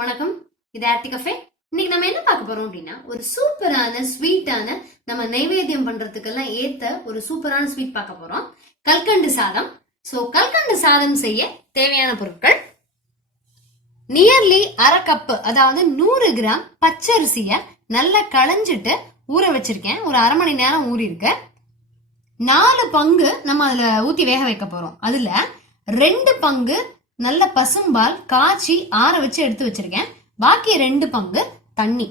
வணக்கம், இது ஆர்த்தி கஃபே. இன்னைக்கு நம்ம என்ன பார்க்க போறோம் அப்படின்னா, ஒரு சூப்பரான ஸ்வீட்டான நம்ம நைவேத்தியம் பண்றதுக்கெல்லாம் ஏத்த ஒரு சூப்பரான ஸ்வீட் பார்க்க போறோம். கல்கண்டு சாதம். கல்கண்டு சாதம் செய்ய தேவையான பொருட்கள் நியர்லி அரை கப்பு, அதாவது 100 கிராம் பச்சரிசிய நல்லா களைஞ்சிட்டு ஊற வச்சிருக்கேன். ஒரு அரை மணி நேரம் ஊறி இருக்கு. 4 பங்கு நம்ம அதுல ஊத்தி வேக வைக்க போறோம். அதுல 2 பங்கு நல்ல பசும்பால் காய்ச்சி ஆற வச்சு எடுத்து வச்சிருக்கேன். பாக்கி 2 பங்கு தண்ணி.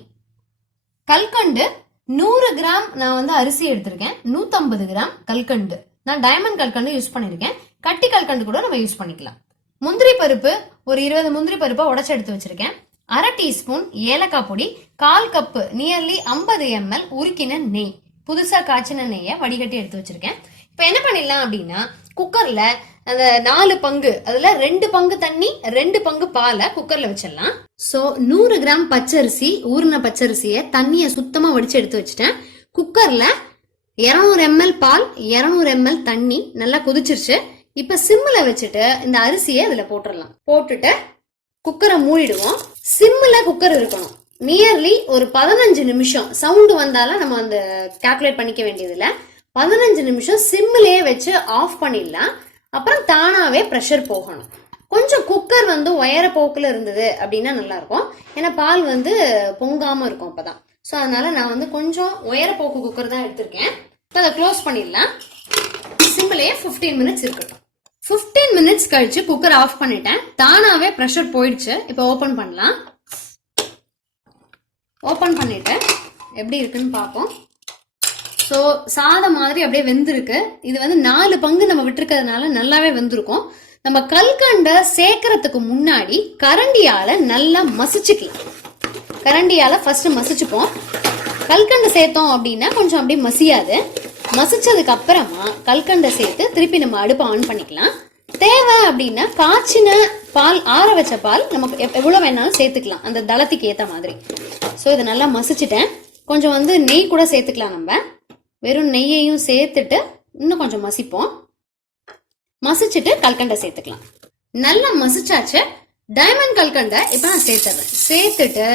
கல்கண்டு 100 கிராம் நான் அரிசி எடுத்திருக்கேன். 150 கிராம் கல்கண்டு. நான் டைமண்ட் கல்கண்டு யூஸ் பண்ணிருக்கேன். கட்டி கல்கண்டு கூட நம்ம யூஸ் பண்ணிக்கலாம். முந்திரி பருப்பு ஒரு 20 முந்திரி பருப்பை உடைச்சு எடுத்து வச்சிருக்கேன். அரை டீஸ்பூன் ஏலக்காய் பொடி, 1/4 கப்பு நியர்லி 50 ml உருக்கின நெய், புதுசா காய்ச்சின நெய்யை வடிகட்டி எடுத்து வச்சிருக்கேன். இப்ப என்ன பண்ணிடலாம் அப்படின்னா, குக்கர்ல அந்த 4 பங்கு, அதுல 2 பங்கு தண்ணி 2 பங்கு பாலை குக்கர்ல வச்சிடலாம். 100 கிராம் பச்சரிசி, ஊறின பச்சரிசிய தண்ணிய சுத்தமா வடிச்சு எடுத்து வச்சுட்டேன். குக்கர்ல 200 ml பால், 200 ml தண்ணி நல்லா கொதிச்சிருச்சு. இப்ப சிம்ல வச்சுட்டு இந்த அரிசியை இதுல போட்டுடலாம். போட்டுட்டு குக்கரை மூடிடுவோம். சிம்ல குக்கர் இருக்கணும். நியர்லி ஒரு 15 நிமிஷம் சவுண்ட் வந்தாலும் நம்ம அந்த கால்குலேட் பண்ணிக்க வேண்டியதுல 15 நிமிஷம் சிம்லயே வச்சு ஆஃப் பண்ணிடலாம். அப்புறம் தானாவே ப்ரெஷர் போகணும். கொஞ்சம் குக்கர் உயர போக்குல இருந்தது அப்படின்னா நல்லா இருக்கும். ஏன்னா பால் பொங்காம இருக்கும் அப்பதான். ஸோ அதனால நான் கொஞ்சம் உயர போக்கு குக்கர் தான் எடுத்திருக்கேன். அதை க்ளோஸ் பண்ணிடலாம். சிம்லயே 15 மினிட்ஸ் இருக்கட்டும். 15 மினிட்ஸ் கழிச்சு குக்கர் ஆஃப் பண்ணிட்டேன். தானாவே ப்ரெஷர் போயிடுச்சு. இப்போ ஓபன் பண்ணலாம். ஓபன் பண்ணிட்டு எப்படி இருக்குன்னு பார்ப்போம். சாதம் மாதிரி அப்படியே வெந்திருக்கு. இது 4 பங்கு நம்ம விட்டுருக்கிறதுனால நல்லாவே வெந்திருக்கும். நம்ம கல்கண்டை சேர்க்கறதுக்கு முன்னாடி கரண்டியால நல்லா மசிச்சுக்கலாம். கரண்டியால ஃபர்ஸ்ட் மசிச்சுப்போம். கல்கண்டை சேர்த்தோம் அப்படின்னா கொஞ்சம் அப்படியே மசியாது. மசிச்சதுக்கு அப்புறமா கல்கண்டை சேர்த்து திருப்பி நம்ம அடுப்பை ஆன் பண்ணிக்கலாம். தேவை அப்படின்னா காய்ச்சின பால், ஆற வச்ச பால் நமக்கு எவ்வளவு வேணாலும் சேர்த்துக்கலாம், அந்த தளத்துக்கு ஏத்த மாதிரி. இதை நல்லா மசிச்சுட்டேன். கொஞ்சம் நெய் கூட சேர்த்துக்கலாம். நம்ம வெறும் நெய்யையும் சேர்த்துட்டு இன்னும் கொஞ்சம் மசிப்போம். மசிச்சுட்டு கல்கண்டை சேர்த்துக்கலாம். நல்லா மசிச்சாச்சு. டைமண்ட் கல்கண்டை இப்ப நான் சேர்த்துறேன். சேர்த்துட்டு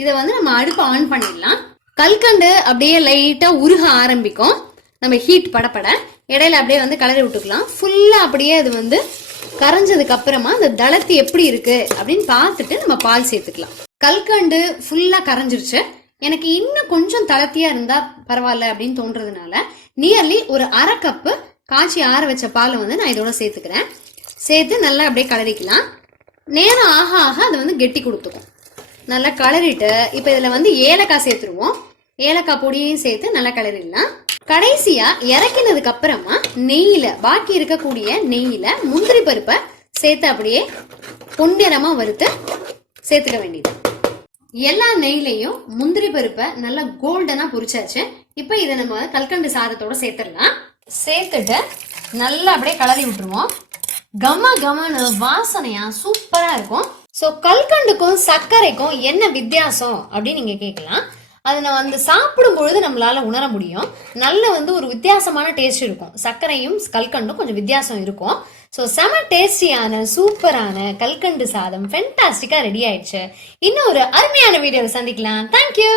இதை நம்ம அடுப்பை ஆன் பண்ணிடலாம். கல்கண்டு அப்படியே லைட்டா உருக ஆரம்பிக்கும். நம்ம ஹீட் படப்பட இடையில அப்படியே கலரி விட்டுக்கலாம். ஃபுல்லா அப்படியே அது கரைஞ்சதுக்கு அப்புறமா அந்த தளத்து எப்படி இருக்கு அப்படின்னு பார்த்துட்டு நம்ம பால் சேர்த்துக்கலாம். கல்கண்டு ஃபுல்லா கரைஞ்சிருச்சு. எனக்கு இன்னும் கொஞ்சம் தளர்த்தியா இருந்தா பரவாயில்ல அப்படின்னு தோன்றதுனால நியர்லி ஒரு அரை கப்பு காய்ச்சி ஆற வச்ச பால் நான் இதோட சேர்த்துக்கிறேன். சேர்த்து நல்லா அப்படியே கலரிக்கலாம். நேரம் ஆக ஆக அது கெட்டி கொடுத்துக்கும். நல்லா கலரிட்டு இப்ப இதுல ஏலக்காய் சேர்த்துருவோம். ஏலக்காய் பொடியையும் சேர்த்து நல்லா கலரிடலாம். கடைசியா இறக்கினதுக்கு அப்புறமா நெய்யில, பாக்கி இருக்கக்கூடிய நெய்யில முந்திரி பருப்பை சேர்த்து அப்படியே பொன்னிறமா வறுத்து சேர்த்துக்க வேண்டியது. எல்லா நெய்லையும் முந்திரி பருப்பை நல்லா கோல்டனா பொரிச்சாச்சு. இப்ப இதை நம்ம கல்கண்டு சாதத்தோட சேர்த்துடலாம். சேர்த்துட்டு நல்லா அப்படியே கலரி விட்டுருவோம். கம வாசனையா சூப்பரா இருக்கும். கல்கண்டுக்கும் சர்க்கரைக்கும் என்ன வித்தியாசம் அப்படின்னு நீங்க கேட்கலாம். அது நம்ம சாப்பிடும் பொழுது நம்மளால உணர முடியும். நல்ல ஒரு வித்தியாசமான டேஸ்ட் இருக்கும். சர்க்கரையும் கல்கண்டும் கொஞ்சம் வித்தியாசம் இருக்கும். செம டேஸ்டியான சூப்பரான கல்கண்டு சாதம் ஃபென்டாஸ்டிக்கா ரெடி ஆயிடுச்சு. இன்னும் ஒரு அருமையான வீடியோவை சந்திக்கலாம். தேங்க்யூ.